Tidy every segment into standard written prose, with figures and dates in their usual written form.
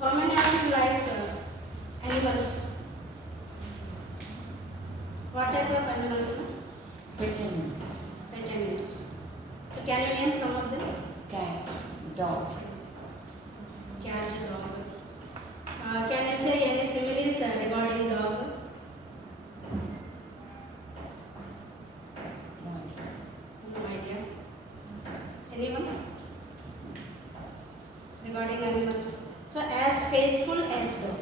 How many of you like animals? What type of animals? Pet animals. Pet animals. So can you name some of them? Cat, dog. Cat, dog. Can you say any similes regarding dog? No idea. Anyone? Regarding animals. So as faithful as dog.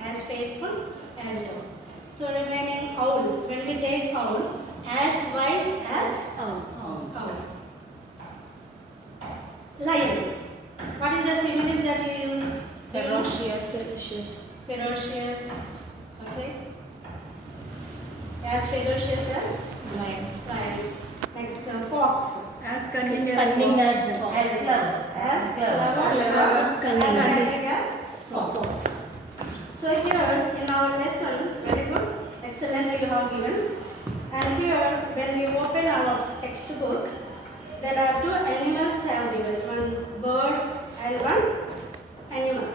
As faithful as dog. So remaining owl. When we take owl, as wise as owl. Lion. What is the similes that you use? Ferocious. Ferocious. Okay. As ferocious as Lion. lion. Next, fox. As cunning as Cunning fox. as clever. As clever. Clever. Cunning as fox. So here in our lesson, very good, excellent you have given. And here when we open our textbook, there are two animals have given, one bird and one animal.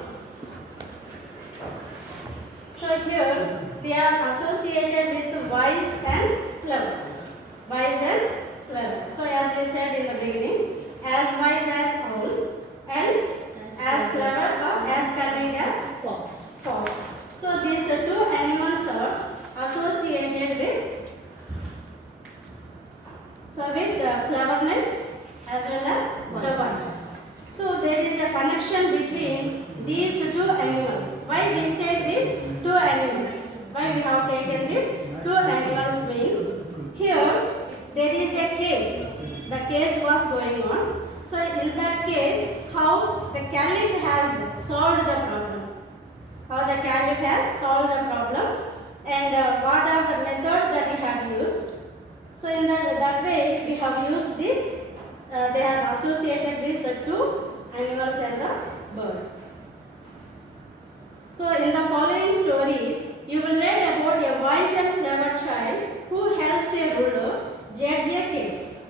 So here they are associated with wise and clever. Wise and clever. So as we said in the beginning, as wise as owl and as clever or as cunning as Fox. fox. So these two animals are associated with cleverness as well as the wise. So there is a connection between these two animals. Why we say these two animals? Why we have taken these two animals being here? There is a case. The case was going on. So in that case, how the calyph has solved the problem. How the calyph has solved the problem and what are the methods that we have used. So in that way we have used this. They are associated with the two animals and the bird. So in the following story, you will read about a wise and clever child who helps a ruler judge a case.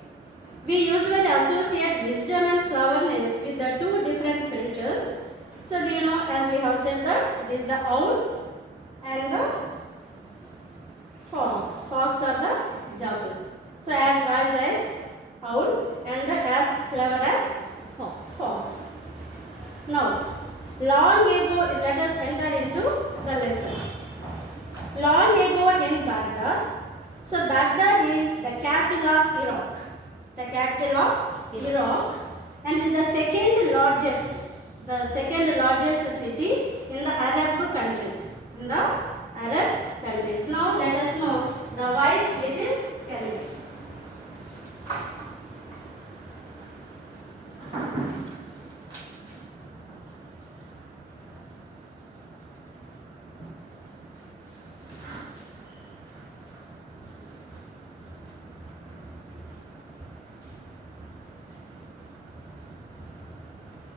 We usually associate wisdom and cleverness with the two different creatures. So do you know, as we have said that it is the owl and the fox. Fox are the juggle. So as wise as owl and as clever as fox. Now, long ago, let us enter into the lesson. Long ago in Baghdad. So Baghdad is the capital of Iraq. The capital of Iraq and is the second largest city in the Arab countries. Now let us know the wise little calyph.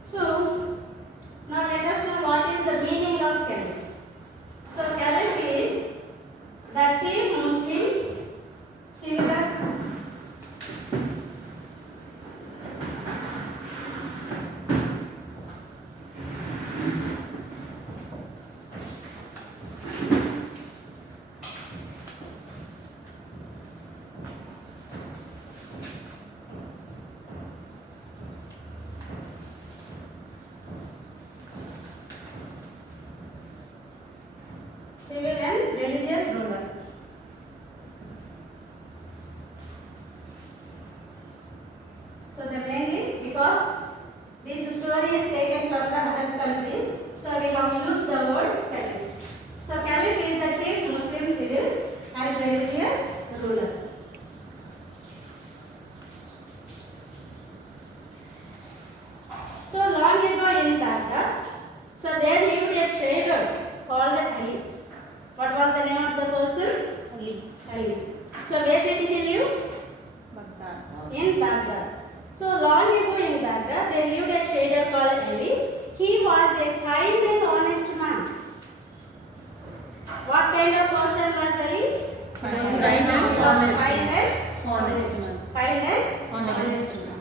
So, now let us know what is the meaning of calyph. So, calyph is the chief Muslim civil and religious ruler. So the mainly because this story is taken from the Arab countries, so we have used the word caliph. So caliph is the chief Muslim civil and religious ruler. So long ago in Baghdad, so there lived a trader called Ali. What was the name of the person? Ali. So where did he live? Baghdad. In Baghdad. So long ago in Baghdad, there lived a trader called Ali. He was a kind and honest man. What kind of person was Ali? Kind and honest. Kind and Honest man. Kind and Honest man.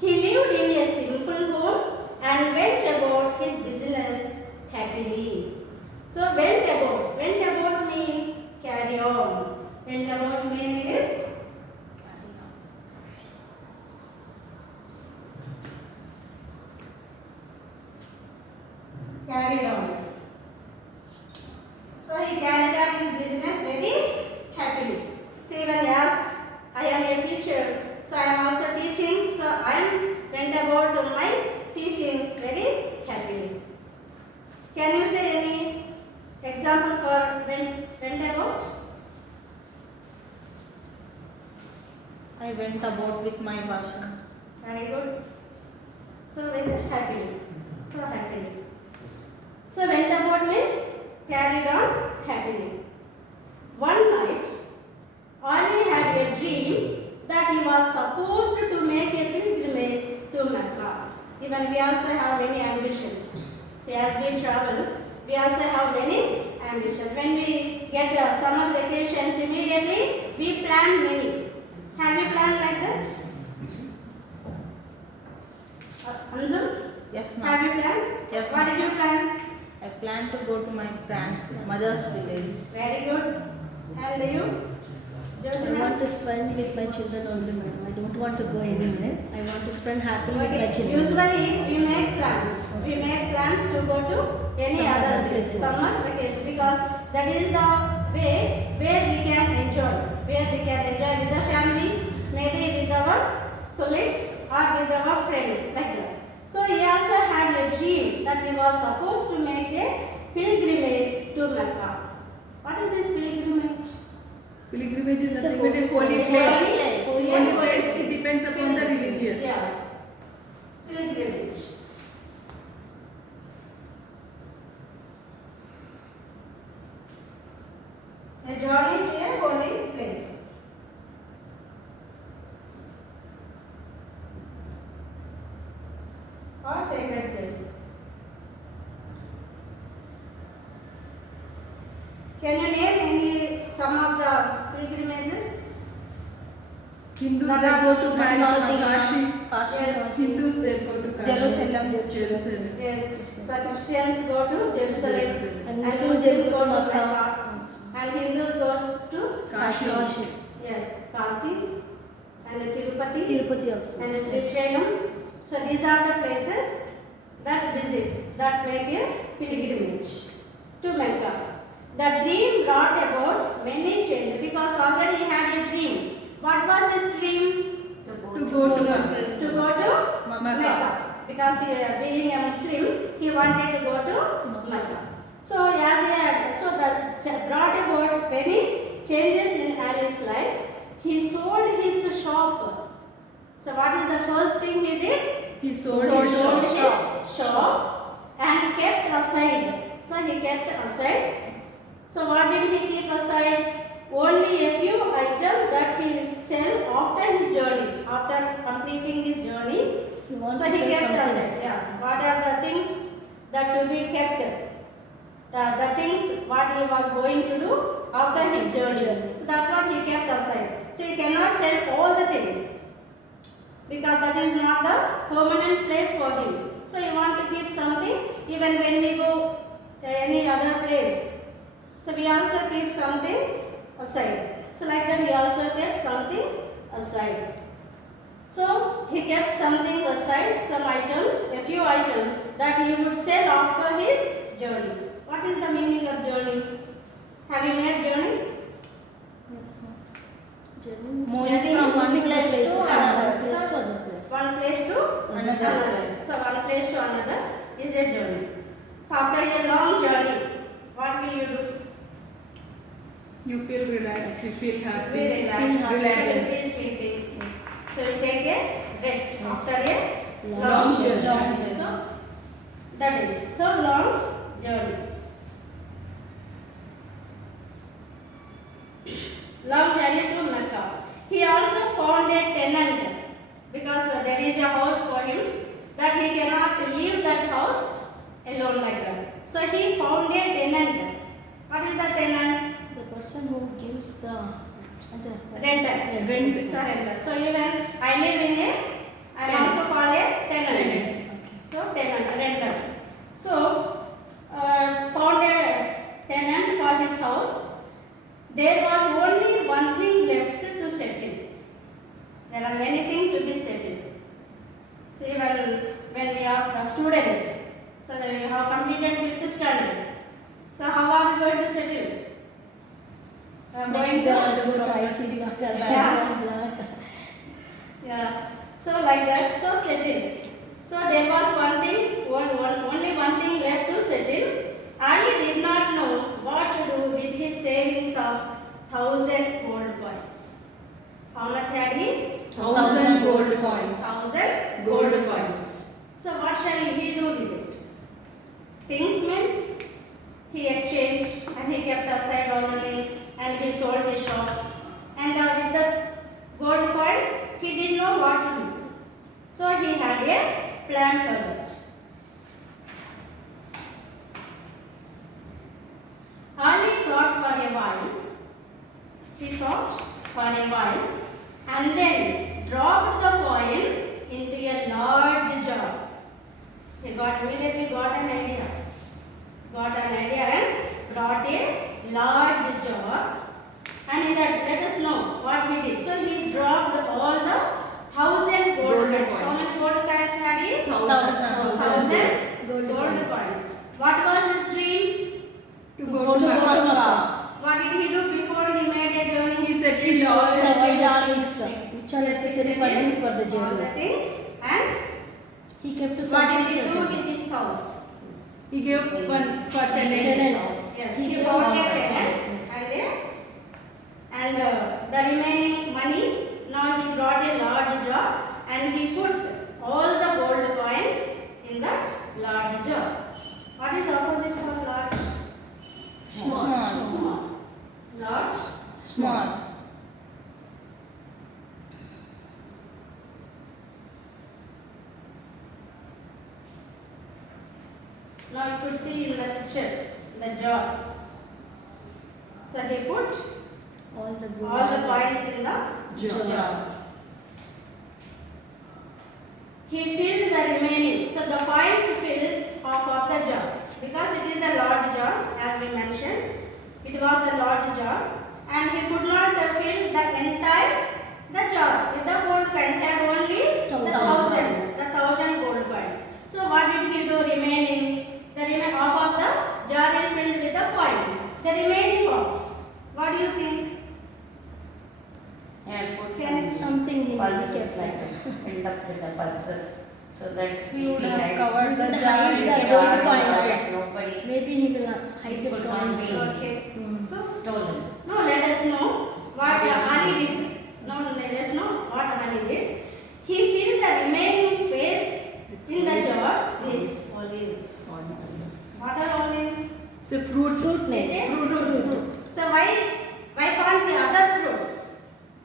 He lived in a simple home and went about his business happily. So went about. Went about means carry on. Went about means is carried on. So he carried on his business very happily. So even as I am a teacher, so I am also teaching. So I went about my teaching very happily. Can you say any example for went about? I went about with my work. Very good. So with happily. So happily. So went about means carried on happily. One night, Ali had a dream that he was supposed to make a pilgrimage to Mecca. Even we also have many ambitions. So as we travel, we also have many ambitions. When we get summer vacations, immediately we plan many. Have you planned like that? Anjum? Yes, ma'am. Have you planned? Yes, What did you plan? I plan to go to my grandmother's village. Very good. And you? I want to spend with my children only, madam. I don't want to go anywhere. I want to spend happily with my Okay. children. Usually we make plans. We make plans to go to any Some other other place, places. summer vacation, because that is the way where we can enjoy. Where we can enjoy with the family, maybe with our colleagues or with our friends, like that. So he also had a dream that he was supposed to make a pilgrimage to Mecca. What is this pilgrimage? Pilgrimage is It's a nothing but a holy place. place. Holy Holy place. place. It depends upon the religious. Yeah. Pilgrimage. A journey to a holy place. Or sacred place. Can you name some of the pilgrimages? Hindus Not they go to Lalithamma, Kashi. Yes. Hindus they go to Kashi. Jerusalem. Jerusalem. Yes. So Christians go to Jerusalem. And And Muslims Muslims go go to to Makkah. Mecca. And Hindus go to Kashi. Kashi. yes, Kasi and Tirupati Tirupati also. and Srisailam. So these are the places that visit, that make a pilgrimage to Mecca. The dream brought about many changes because already he had a dream. What was his dream? To go to Mecca. To go to Mecca. Because he, being a Muslim, he wanted to go to Mecca. So that brought about many changes in Ali's life. He sold his shop. So what is the first thing he did? He sold Sold his shop. his shop and kept aside. So he kept aside. So what did he keep aside? Only a few items that he will sell after his journey. After completing his journey, He wants so to he sell kept some aside. things. Yeah. What are the things that to be kept? The things what he was going to do after his journey. So that's what he kept aside. So he cannot sell all the things because that is not the permanent place for him. So you want to keep something even when we go to any other place. So we also keep some things aside. So like that he also kept some things aside. So he kept something aside, some items, a few items that he would sell after his journey. What is the meaning of journey? Have you made journey? Yes, ma'am. Journey means Moving from one place to another another. place to other place. One place to Another. So one place to another is a journey. So after a long journey, what will you do? You feel relaxed. You feel happy. We relax. Relaxed. Be sleeping. Yes. So we take a rest after a Long journey. Long journey. So that is so long journey. Long journey to Mecca. He also found a tenant because there is a house for him that he cannot leave that house alone like that. So he found a tenant. What is the tenant? The person who gives the Renter. Rent. It's a renter. So even I live in I am also called a tenant. Tenant. So tenant, renter. So students. So they have completed 5th standard. So how are we going to settle? We are Next going they to want to go to IC block or Yes. IC block. yeah. So like that. So settle. So there was one thing, only one thing left to settle. Ali did not know what to do with his savings of 1,000 gold coins. How much had he? 1,000 gold coins. 1,000 Gold coins. So what shall he do with it? Things meant he exchanged and he kept aside all the things and he sold his shop. And with the gold coins, he didn't know what to do. So he had a plan for that. Ali thought for a while. He thought for a while and then dropped the coin into a large jar. He immediately got an idea. And brought a large jar. And in that, let us know what he did. So he dropped all the 1,000 gold coins. How many gold coins had he? 1,000 Gold gold coins. coins. What was his dream? To go Go to to Makkah. Makkah. What did he do before he made a journey? He said He he sold all all the things which are necessary for him for the all the journey. things. And He kept what some did he pictures do of with it. his house? He gave one for tenant. Yes, He he gave bought a all tenant and the remaining money, now he brought a large jar and he put all the gold coins in that large jar. What is the opposite for large? Small. Small. Large. Small. Now you could see in the picture the jar. So he put All the gold. all the coins in the jar. He filled the remaining. So the coins filled half of the jar. Because it is the large jar, as we mentioned. It was the large jar. And he could not fill the entire the jar with the gold coins. He had only the 1,000 gold coins. So what did he do remaining? The half of the jar is filled with the coins. The remaining half. What do you think? And put Can something he pulses kept like like filled up with the pulses so that He would have hides covered the Hide jar. the his gold jar coins. inside, nobody Maybe he will hide the Could not coins. be. Okay. Mm. So stolen. now let us know what Ali did. Now let us know what Ali did. He filled the remaining space in the jar with olives. What are olives? So fruit. Fruit name. Fruit. So why can't the other fruits?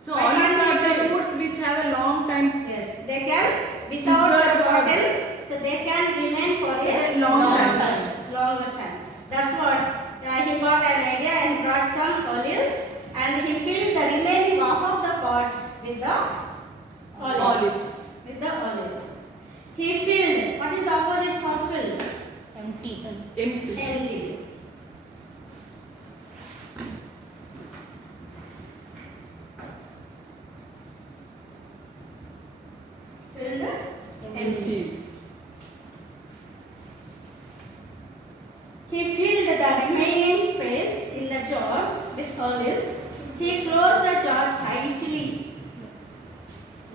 So Why olives can't are the we- fruits which have a long time. Yes, they can without Preserve the for- bottle. So they can remain for a Long time. longer time. That's what he got an idea and brought some olives and he filled the remaining half of the pot with the olives. With the olives. He filled. What is the opposite for filled? Empty. Empty. Empty. Filled. Empty. He filled the remaining space in the jar with olives. He closed the jar tightly.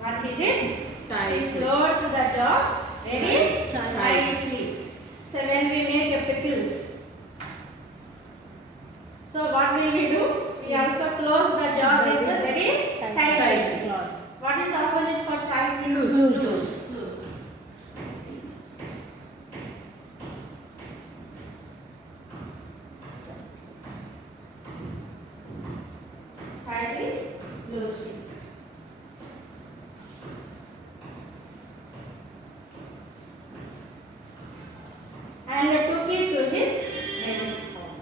What he did? He Tight. closed the jar very Tight. tightly. So when we make a pickles, so what will we do? We also close the jar with a very Tight. tight Tight. What is the opposite for tight? Loose. Loose. Loose. Tightly, loosely. And took it to his friend's home.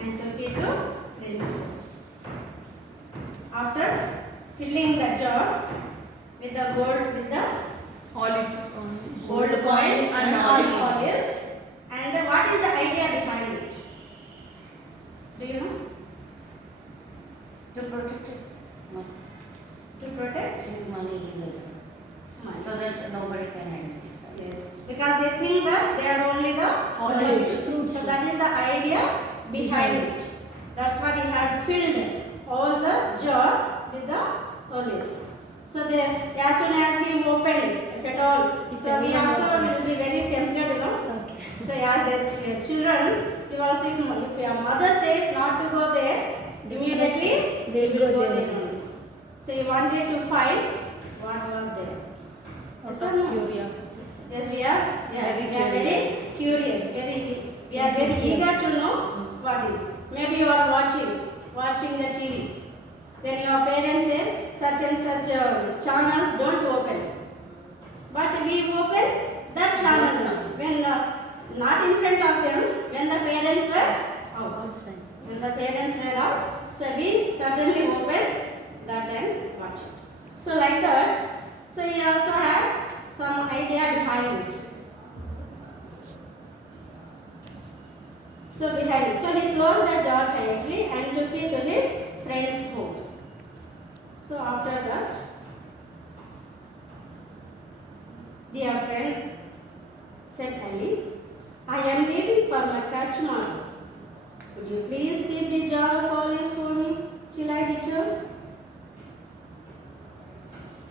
And took it to friend's home. After filling the jar with the gold, with the Olives. gold coins And olives. And what is the idea behind it? Do you know? To protect his money, To protect his money in the jar. money. So that nobody can identify. olives. fruits. So that is the idea behind it. That's what he had filled all the jar with the olives. So there, as soon as he opens, if at all, If so we anyone also opens. will be very tempted, you know. Okay. So as a children, if also if your mother says not to go there, immediately They you will will go there. only. So you wanted to find what was there. Yes or no? Curiosity. Yes, we are very curious. We are very Yes, eager yes. to know what is. Maybe you are watching the TV. Then your parents say such and such channels don't open. But we open that channel when not in front of them, when the parents were out. Outside. When the parents were out, so we suddenly open that and watch it. So like that, so he also had some idea behind it. So behind it. So he closed the jar tightly and took it to his friend's home. So after that, dear friend, said Ali, I am leaving for Mecca tomorrow. Would you please keep the jar of olives for me till I return?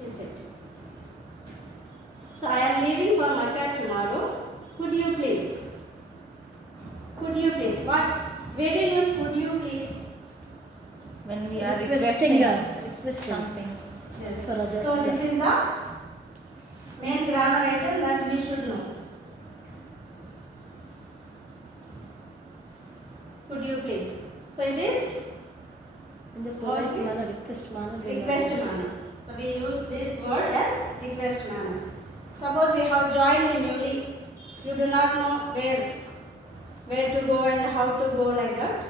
He said. So I am leaving for Mecca tomorrow. Could you please? Could you please? What? Where do you use could you please? When we are Requesting requesting requesting. something. Yes. For others, So yeah. this is the main grammar item that we should know. Could you please? So it is In the polite Okay. manner, request manner. they request use. manner. So we use this word as request manner. Suppose you have joined newly, you do not know where to go and how to go like that.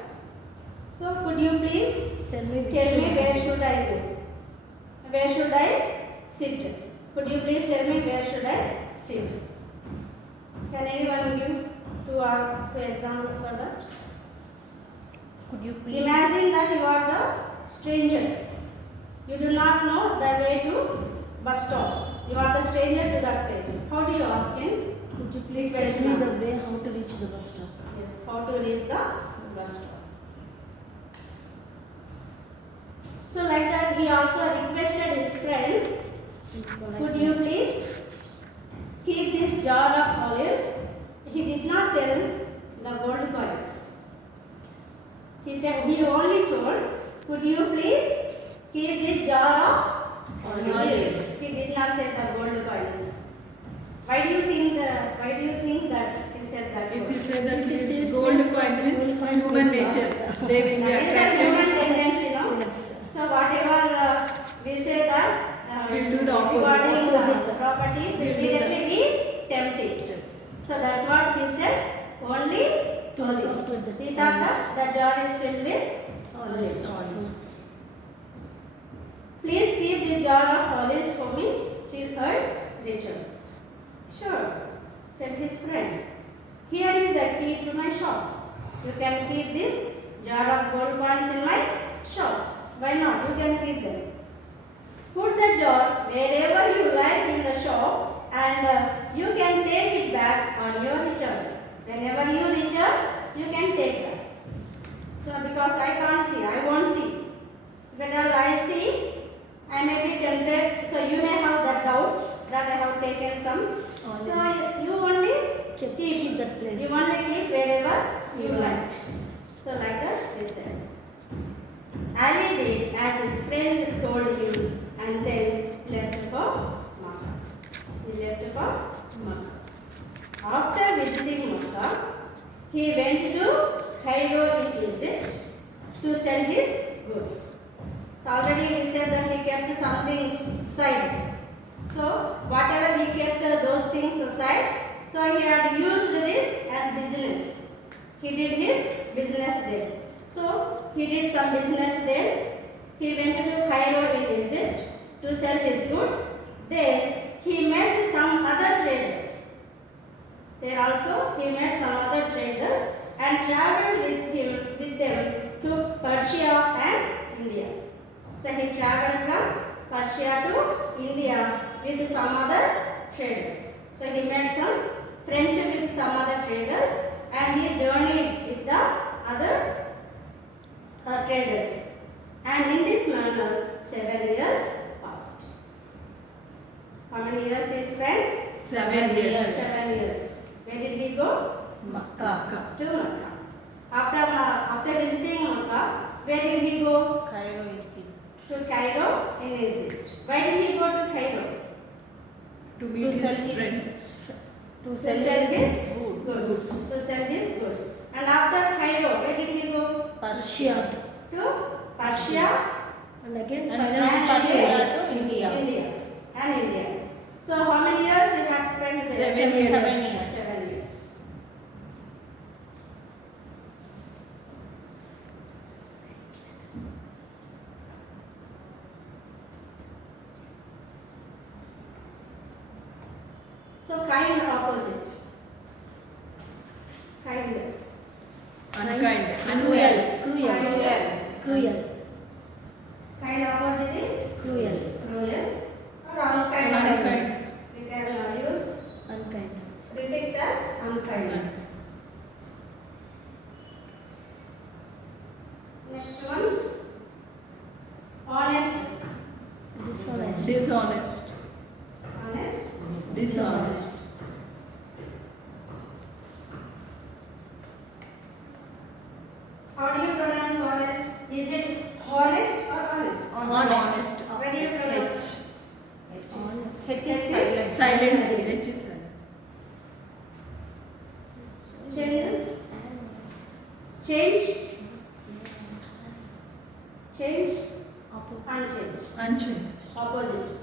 So could you please Tell me which tell me one. where should I go? Where should I sit? Could you please tell me where should I sit? Can anyone give two examples for that? Could you please? Imagine that you are the stranger. You do not know the way to bus stop. You are the stranger to that place. How do you ask him? Could you please Request tell me the manner. way how to reach the bus stop? Yes, how to reach the bus stop. So like that he also requested his friend, In polite could you manner. please keep this jar of olives? He did not tell the gold coins. He only told, could you please keep this jar of olives? He did not say the gold coins. Why do you think that he said that? If word? you say that If he says gold yes, coins gold means coins human will nature, last. they will be That is the attracted. human tendency, no? Yes. So whatever we say that We'll do the opposite. regarding the Opposite. properties, We'll do immediately we tempt it. Yes. So that's what he said. Only To look olives. after the He thought olives. that the jar is filled with Olives. olives. Please keep the jar of olives for me till I return. Sure, said his friend. Here is the key to my shop. You can keep this jar of gold coins in my shop. Why not? You can keep them. Put the jar wherever you like in the shop and you can take it back on your return. Whenever you return, you can take back. So because I can't see, I won't see. When I see, I may be tempted. So you may have that doubt that I have taken some. Olives. So you only Keep that place. you only keep wherever you like. So like that they said. Ali did as his friend told him and then left for Makkah. He left for Makkah. After visiting Makkah, he went to Cairo in Egypt to sell his goods. So already we said that he kept some things aside. So whatever he kept those things aside, so he had used this as business. He did his business there. So he did some business there. He went to Cairo in Egypt to sell his goods. There he met some other traders. There also he met some other traders and traveled with them to Persia and India. So he traveled from Persia to India with some other traders. So he made some friendship with some other traders and he journeyed with the other traders. And in this manner, 7 years passed. How many years he spent? 7 years. 7 years. Where did he go? Makkah. To Makkah. After visiting Makkah, where did he go? Cairo, Egypt. To Cairo in Egypt. Why did he go to Cairo? To meet sell his friends. To To sell sell his his goods. To sell his goods. And after Cairo, where did he go? Persia. To Persia And again, And finally, from India. Persia to India. And India. So how many years he had spent there? 7 years. 7 years. 7 years. So kind opposite. Kind. Unkind. Cruel. Cruel. Cruel. Cruel. Kind opposite is Cruel. cruel or unkind. Unkind. We can use Unkind. prefix as unkind. Next one. Honest. Dishonest. Dishonest. Honest. Dishonest. How do you pronounce honest? Is it honest or honest? Honest. When do you pronounce? Honest. H is silent. Silent. H is silent. Changes. Change. Change. Unchanged. Unchanged. Opposite.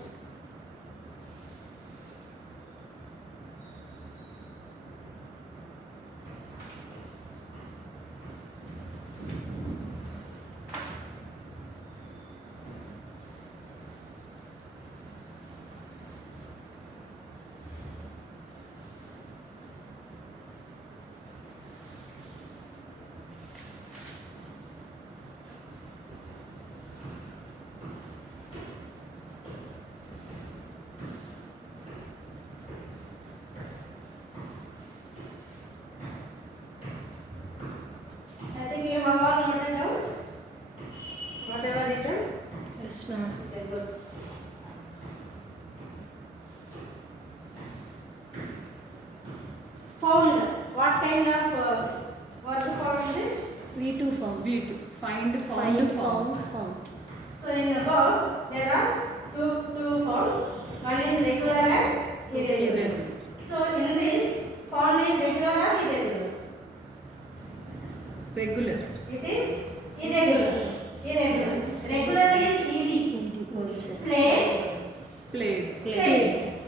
I think you have all noted down whatever written. Yes, ma'am. Okay, good. Found. What kind of verb form is it? V2 form. V2. Find, Find, found, found. So in the verb there are two forms. One is regular and irregular. Irregular. So in this, found is regular or irregular? Regular. It is irregular. Irregular. Regular is ed. Play. Played. Play.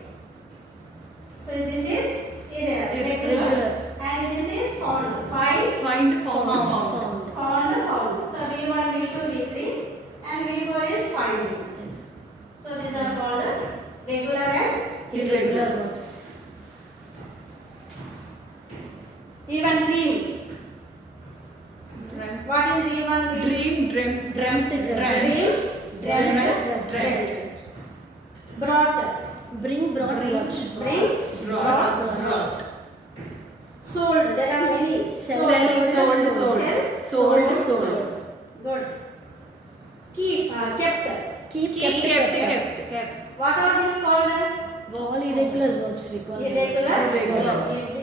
So this is irregular. Regular. And this is found. Find. Find, found, Found. found. Found. So V1, V2, V3 and V4 is find. Yes. So these are called regular and Irregular verbs. even dream. Dreamt. What is even Dream, dreamt, Dreamt, Dream, dreamt, dreamt. Brought. Bring, brought, brought. Bring, brought, brought. sold. There are many. Selling, sold, sold. Good. Keep, kept. Keep, Kept. What are these called? All irregular verbs we call them. Irregular. Irregular.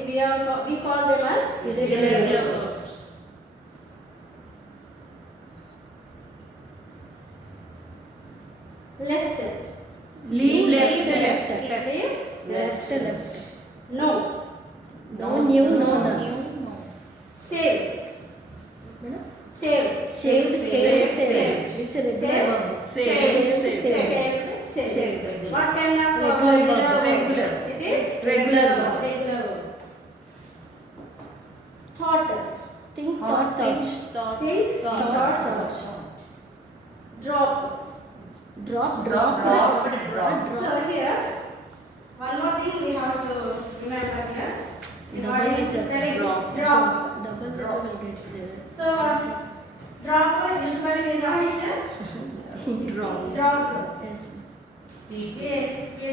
Yes, we call them as Irregular verbs. left. Leave, left, Leave, Left, left. no. No new, no none. No. Save. Madam? Save. Saved, saved. It's a regular verb. Saved. Saved. What kind of Regular verb. Regular. It is Regular verb. Regular verb. Thought. Think, thought, thought. Think. Thought, Thought. Drop. Drop, Drop. So here, one more thing we have to remember here. Double Regarding letter. spelling. Drop. Drop. Double letter will get there. So drop usually in the height. Drop. Drop. Yes. We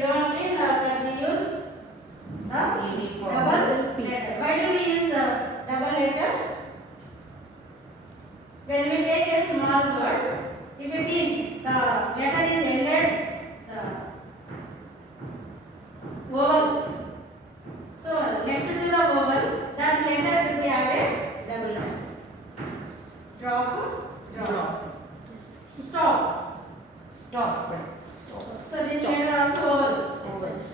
don't mean that we use the double letter. Why do we use double when we take a small word, if it is the letter is ended the vowel, so next to the vowel, that letter will be added double line. Drop, drop. Drop. Stop. Stop. So this letter also vowel. Vowels.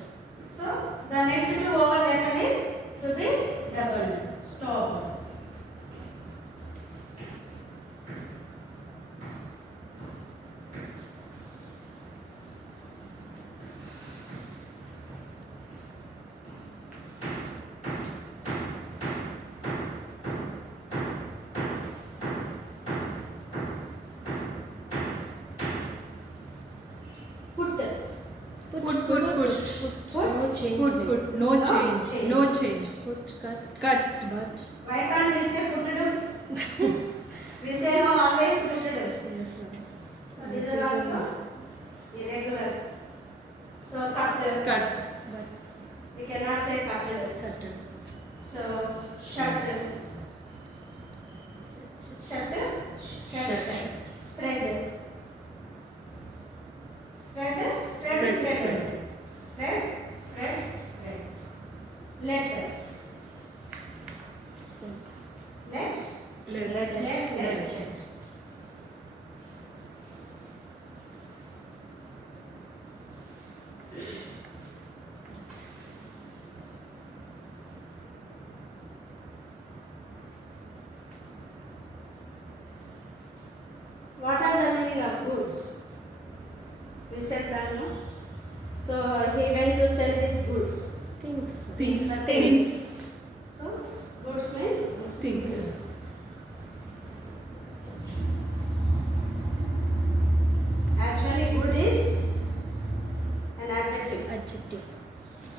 So the next to vowel letter is to be doubled. Stop. Put. Put, put. No change. Put. No No change. change. No change. Put, cut. Cut. But. Why can't we say put? We say no always put. Yes, sir. So this is also irregular. So cut. Cut. But. We cannot say cut. Cut. So shut. Shut. Shut. Spread. Spread. Spread. Spread. Let. So. Let. Let. What are the meaning of goods? We said that, no? So he went to sell his goods. Things. Things. So goods means Things. actually good is an adjective, Adjective.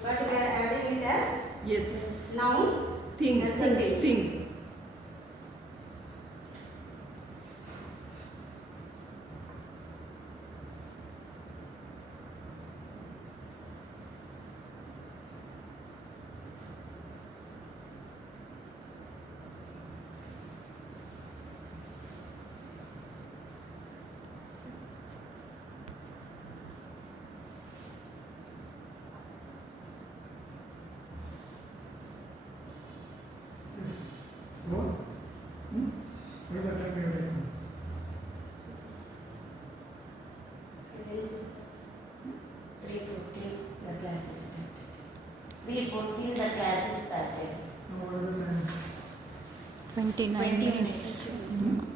but we are adding it as Yes. noun. Thing. As a case. Thing. What? What is the time you are taking? 3:15 the class is started. 3:14 the class is started. No, what is the time? 29 20 minutes.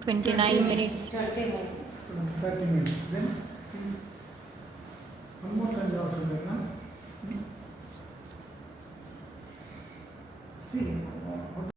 29 minutes. 29. So 30 minutes. Then some more time also there, no?